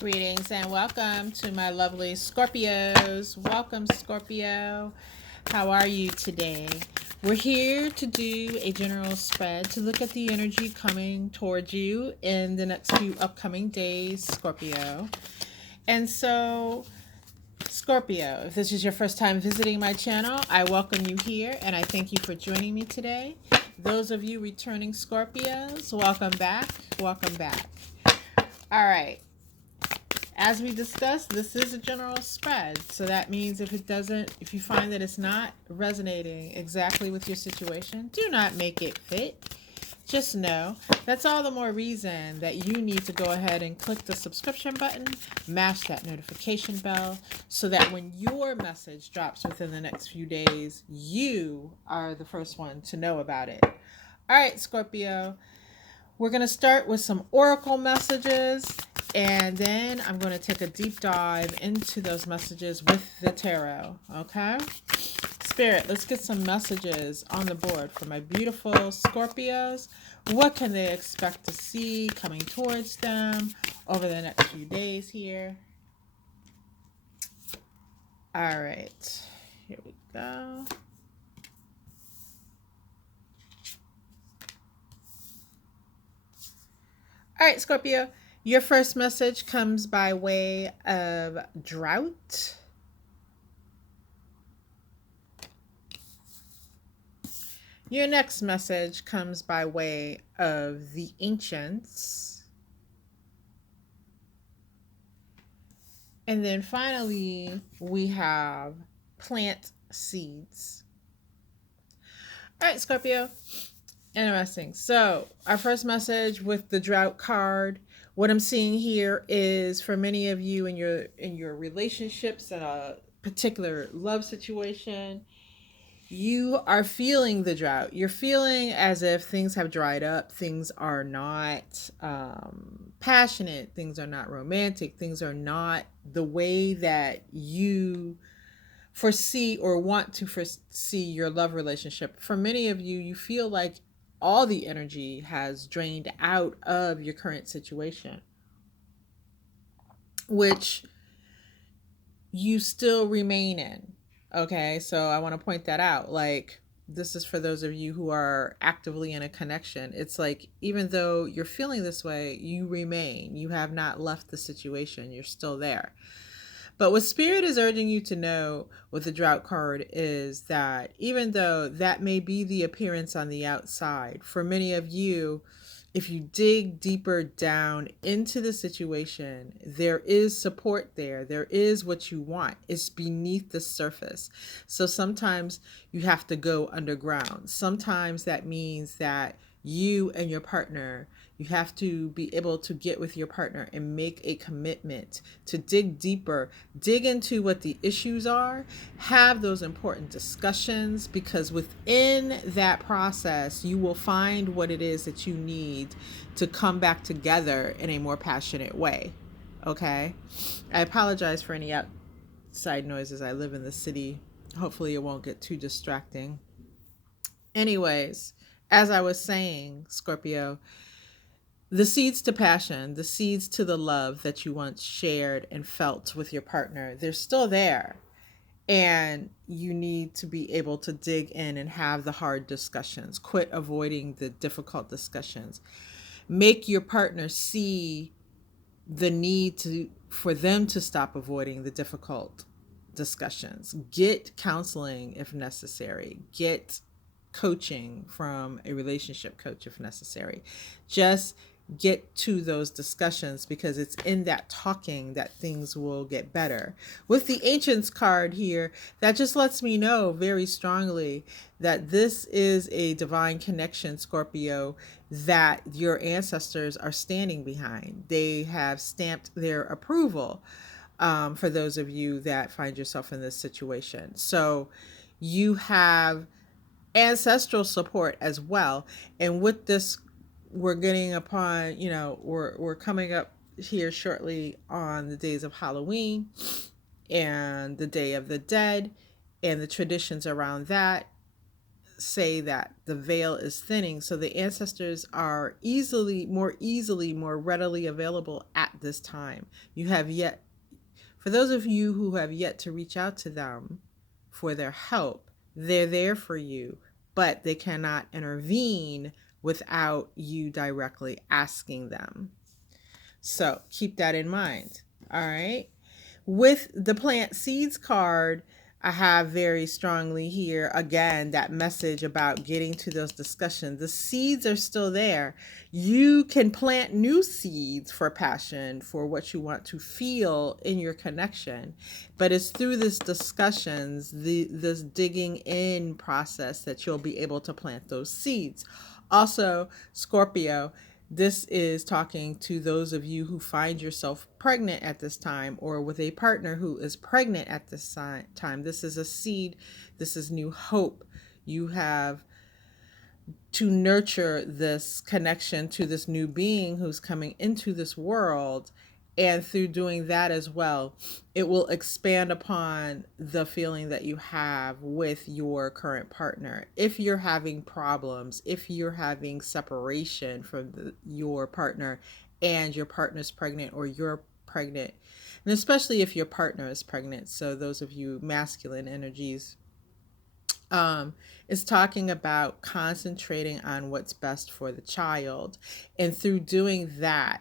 Greetings and welcome to my lovely Scorpios. Welcome, Scorpio. How are you today? We're here to do a general spread to look at the energy coming towards you in the next few upcoming days, Scorpio. And so, Scorpio, if this is your first time visiting my channel, I welcome you here and I thank you for joining me today. Those of you returning Scorpios, welcome back. Welcome back. All right. As we discussed, this is a general spread. So that means if you find that it's not resonating exactly with your situation, do not make it fit. Just know that's all the more reason that you need to go ahead and click the subscription button, mash that notification bell, so that when your message drops within the next few days, you are the first one to know about it. All right, Scorpio, we're going to start with some oracle messages, and then I'm going to take a deep dive into those messages with the tarot. Okay? Spirit, let's get some messages on the board for my beautiful Scorpios. What can they expect to see coming towards them over the next few days here? All right. Here we go. All right, Scorpio, your first message comes by way of drought. Your next message comes by way of the ancients. And then finally, we have plant seeds. All right, Scorpio. Interesting. So, our first message with the drought card, what I'm seeing here is for many of you in your relationships in a particular love situation, you are feeling the drought. You're feeling as if things have dried up. Things are not passionate. Things are not romantic. Things are not the way that you foresee or want to foresee your love relationship. For many of you, you feel like all the energy has drained out of your current situation, which you still remain in. Okay, so I want to point that out. Like, this is for those of you who are actively in a connection. It's like, even though you're feeling this way, you remain. You have not left the situation. You're still there. But what Spirit is urging you to know with the drought card is that even though that may be the appearance on the outside, for many of you, if you dig deeper down into the situation, there is support there. There is what you want. It's beneath the surface. So sometimes you have to go underground. Sometimes that means that you and your partner, you have to be able to get with your partner and make a commitment to dig deeper, dig into what the issues are, have those important discussions, because within that process, you will find what it is that you need to come back together in a more passionate way. Okay? I apologize for any outside noises. I live in the city. Hopefully, it won't get too distracting. Anyways, as I was saying, Scorpio, the seeds to passion, the seeds to the love that you once shared and felt with your partner, they're still there. And you need to be able to dig in and have the hard discussions. Quit avoiding the difficult discussions. Make your partner see the need for them to stop avoiding the difficult discussions. Get counseling if necessary. Get coaching from a relationship coach if necessary. Just get to those discussions, because it's in that talking that things will get better. With the Ancients card here, that just lets me know very strongly that this is a divine connection, Scorpio, that your ancestors are standing behind. They have stamped their approval, for those of you that find yourself in this situation. So you have ancestral support as well. And with this, we're getting upon, we're coming up here shortly on the days of Halloween and the Day of the Dead and the traditions around that. say that the veil is thinning. So the ancestors are more readily available at this time. You have yet, for those of you who have yet to reach out to them for their help, they're there for you, but they cannot intervene without you directly asking them. So keep that in mind. All right. With the plant seeds card, I have very strongly here again that message about getting to those discussions. The seeds are still there. You can plant new seeds for passion, for what you want to feel in your connection, but it's through this discussions, this digging in process, that you'll be able to plant those seeds. Also, Scorpio, this is talking to those of you who find yourself pregnant at this time, or with a partner who is pregnant at this time. This is a seed. This is new hope. You have to nurture this connection to this new being who's coming into this world. And through doing that as well, it will expand upon the feeling that you have with your current partner. If you're having problems, if you're having separation from your partner, and your partner's pregnant, or you're pregnant, and especially if your partner is pregnant, so those of you masculine energies, is talking about concentrating on what's best for the child. And through doing that,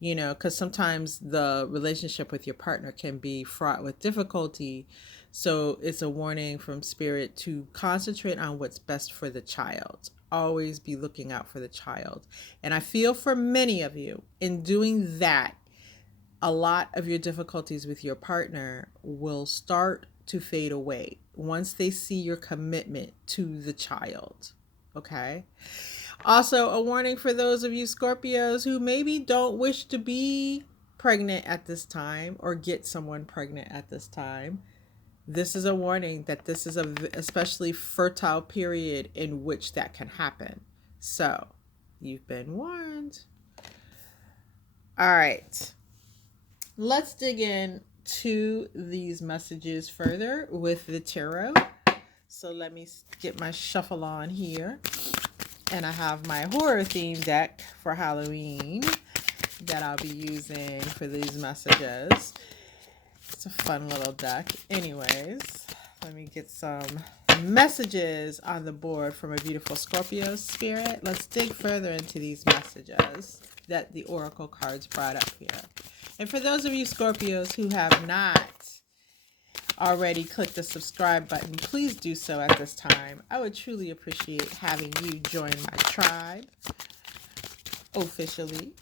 because sometimes the relationship with your partner can be fraught with difficulty. So it's a warning from spirit to concentrate on what's best for the child. Always be looking out for the child. And I feel for many of you, in doing that, a lot of your difficulties with your partner will start to fade away once they see your commitment to the child. Okay. Also, a warning for those of you Scorpios who maybe don't wish to be pregnant at this time, or get someone pregnant at this time. This is a warning that this is a especially fertile period in which that can happen. So, you've been warned. All right. Let's dig in to these messages further with the tarot. So let me get my shuffle on here. And I have my horror theme deck for Halloween that I'll be using for these messages. It's a fun little deck. Anyways, let me get some messages on the board from a beautiful Scorpio spirit. Let's dig further into these messages that the oracle cards brought up here. And for those of you Scorpios who have not already clicked the subscribe button, please do so at this time. I would truly appreciate having you join my tribe officially.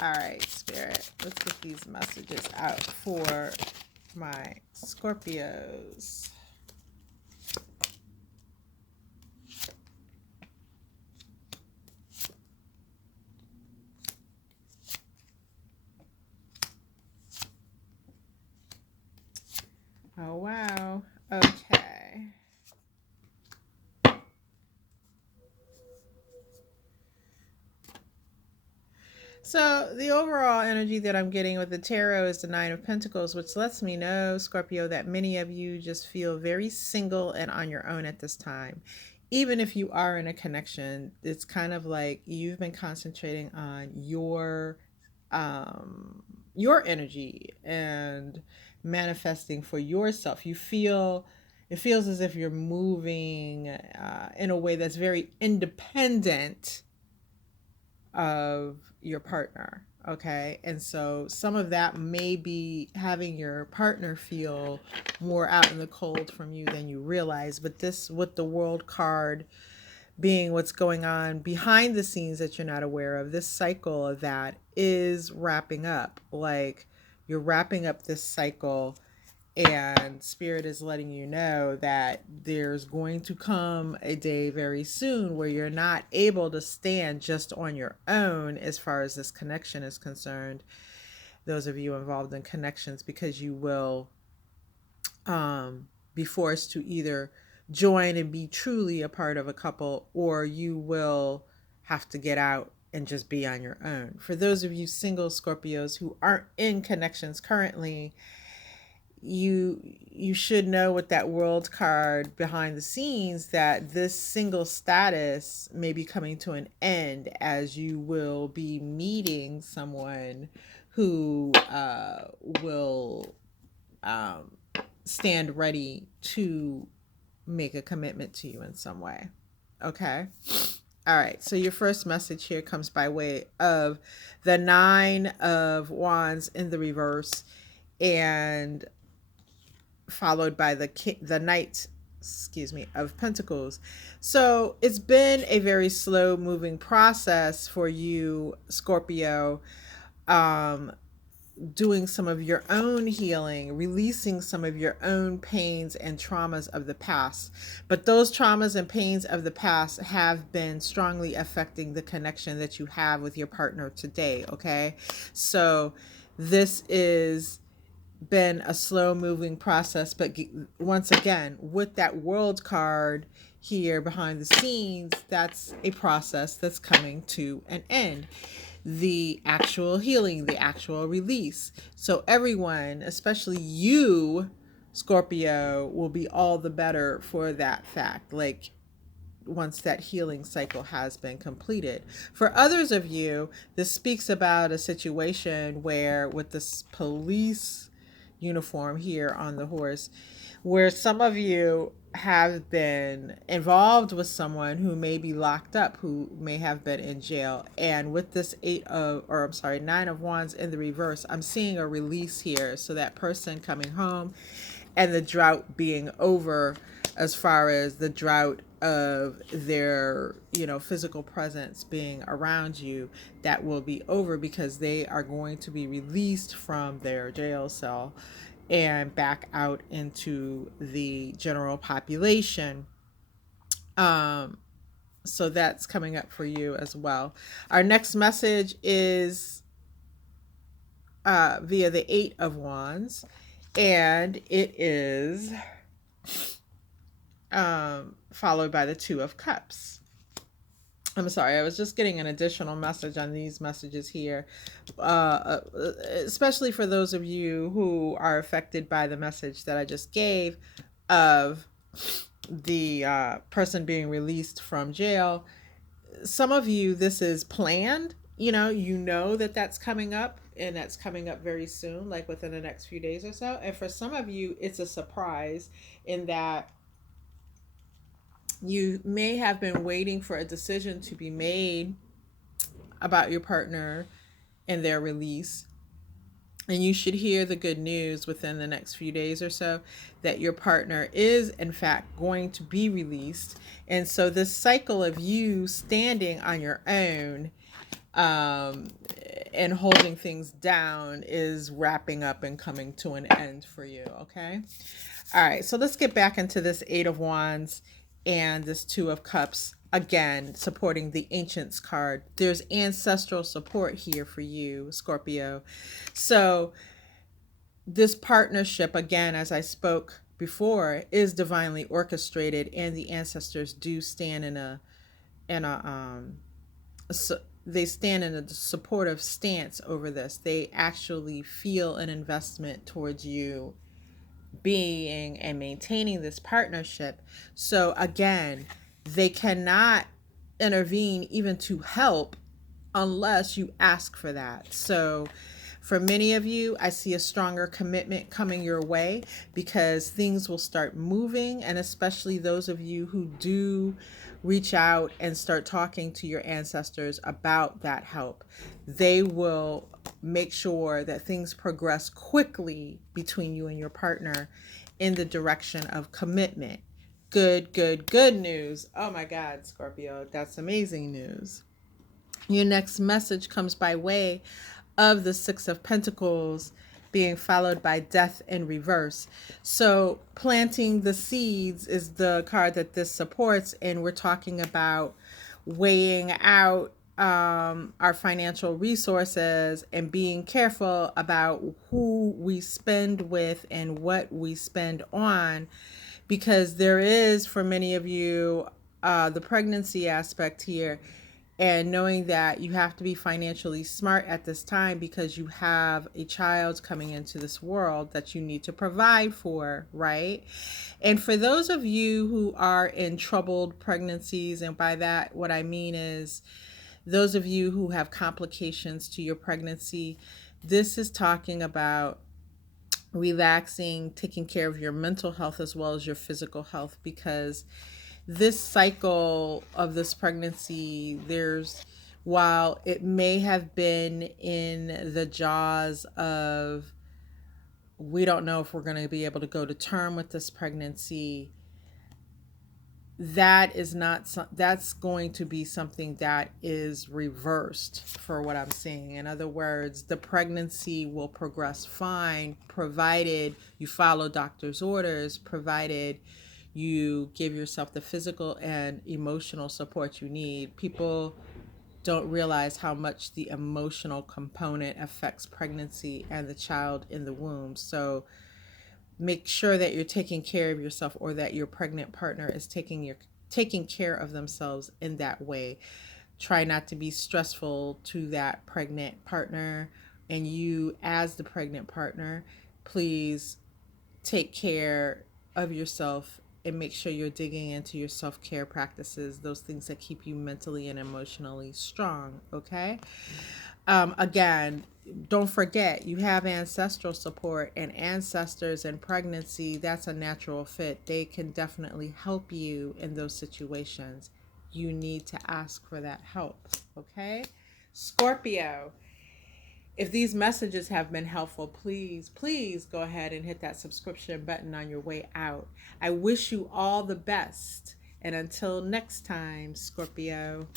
All right, Spirit, let's get these messages out for my Scorpios. Oh, wow. Okay. So the overall energy that I'm getting with the tarot is the Nine of Pentacles, which lets me know, Scorpio, that many of you just feel very single and on your own at this time. Even if you are in a connection, it's kind of like you've been concentrating on your energy and manifesting for yourself. It feels as if you're moving in a way that's very independent of your partner. Okay. And so some of that may be having your partner feel more out in the cold from you than you realize. But this, with the World card being what's going on behind the scenes that you're not aware of, this cycle of that is wrapping up. Like, you're wrapping up this cycle, and Spirit is letting you know that there's going to come a day very soon where you're not able to stand just on your own as far as this connection is concerned. Those of you involved in connections, because you will be forced to either join and be truly a part of a couple, or you will have to get out and just be on your own. For those of you single Scorpios who aren't in connections currently, you should know with that world card behind the scenes that this single status may be coming to an end, as you will be meeting someone who will um, stand ready to make a commitment to you in some way. Okay. All right. So your first message here comes by way of the Nine of Wands in the reverse, and followed by the Knight, excuse me, of Pentacles. So it's been a very slow moving process for you, Scorpio. Um, Doing some of your own healing, releasing some of your own pains and traumas of the past. But those traumas and pains of the past have been strongly affecting the connection that you have with your partner today, okay? So this is been a slow moving process, but once again, with that world card here behind the scenes, that's a process that's coming to an end. The actual healing, the actual release. So everyone, especially you, Scorpio, will be all the better for that fact. Like, once that healing cycle has been completed. For others of you, this speaks about a situation where, with this police uniform here on the horse, where some of you have been involved with someone who may be locked up, who may have been in jail. And with this Nine of Wands in the reverse, I'm seeing a release here. So that person coming home and the drought being over, as far as the drought of their, physical presence being around you, that will be over, because they are going to be released from their jail cell and back out into the general population. So that's coming up for you as well. Our next message is via the Eight of Wands, and it is followed by the Two of Cups. I'm sorry, I was just getting an additional message on these messages here, especially for those of you who are affected by the message that I just gave of the person being released from jail. Some of you, this is planned. That that's coming up, and that's coming up very soon, like within the next few days or so. And for some of you, it's a surprise, in that you may have been waiting for a decision to be made about your partner and their release. And you should hear the good news within the next few days or so, that your partner is, in fact, going to be released. And so this cycle of you standing on your own and holding things down is wrapping up and coming to an end for you, okay? All right, so let's get back into this Eight of Wands and this Two of Cups. Again, supporting the Ancients card. There's ancestral support here for you, Scorpio. So this partnership, again, as I spoke before, is divinely orchestrated, and the ancestors do stand they stand in a supportive stance over this. They actually feel an investment towards you being and maintaining this partnership. So again, they cannot intervene even to help unless you ask for that. So for many of you, I see a stronger commitment coming your way, because things will start moving. And especially those of you who do reach out and start talking to your ancestors about that help, they will make sure that things progress quickly between you and your partner in the direction of commitment. Good, good, good news. Oh my God, Scorpio, that's amazing news. Your next message comes by way of the Six of Pentacles, being followed by Death in reverse. So planting the seeds is the card that this supports, and we're talking about weighing out our financial resources and being careful about who we spend with and what we spend on, because there is, for many of you, the pregnancy aspect here. And knowing that you have to be financially smart at this time because you have a child coming into this world that you need to provide for, right? And for those of you who are in troubled pregnancies, and by that, what I mean is those of you who have complications to your pregnancy, this is talking about relaxing, taking care of your mental health as well as your physical health, because this cycle of this pregnancy, while it may have been in the jaws of, we don't know if we're going to be able to go to term with this pregnancy, that is not that's going to be something that is reversed for what I'm seeing. In other words, the pregnancy will progress fine provided you follow doctor's orders, provided you give yourself the physical and emotional support you need. People don't realize how much the emotional component affects pregnancy and the child in the womb. So make sure that you're taking care of yourself, or that your pregnant partner is taking care of themselves in that way. Try not to be stressful to that pregnant partner, and you as the pregnant partner, please take care of yourself and make sure you're digging into your self-care practices, those things that keep you mentally and emotionally strong, okay? Again, don't forget you have ancestral support, and ancestors in pregnancy, that's a natural fit. They can definitely help you in those situations. You need to ask for that help, okay? Scorpio, if these messages have been helpful, please go ahead and hit that subscription button on your way out. I wish you all the best. And until next time, Scorpio.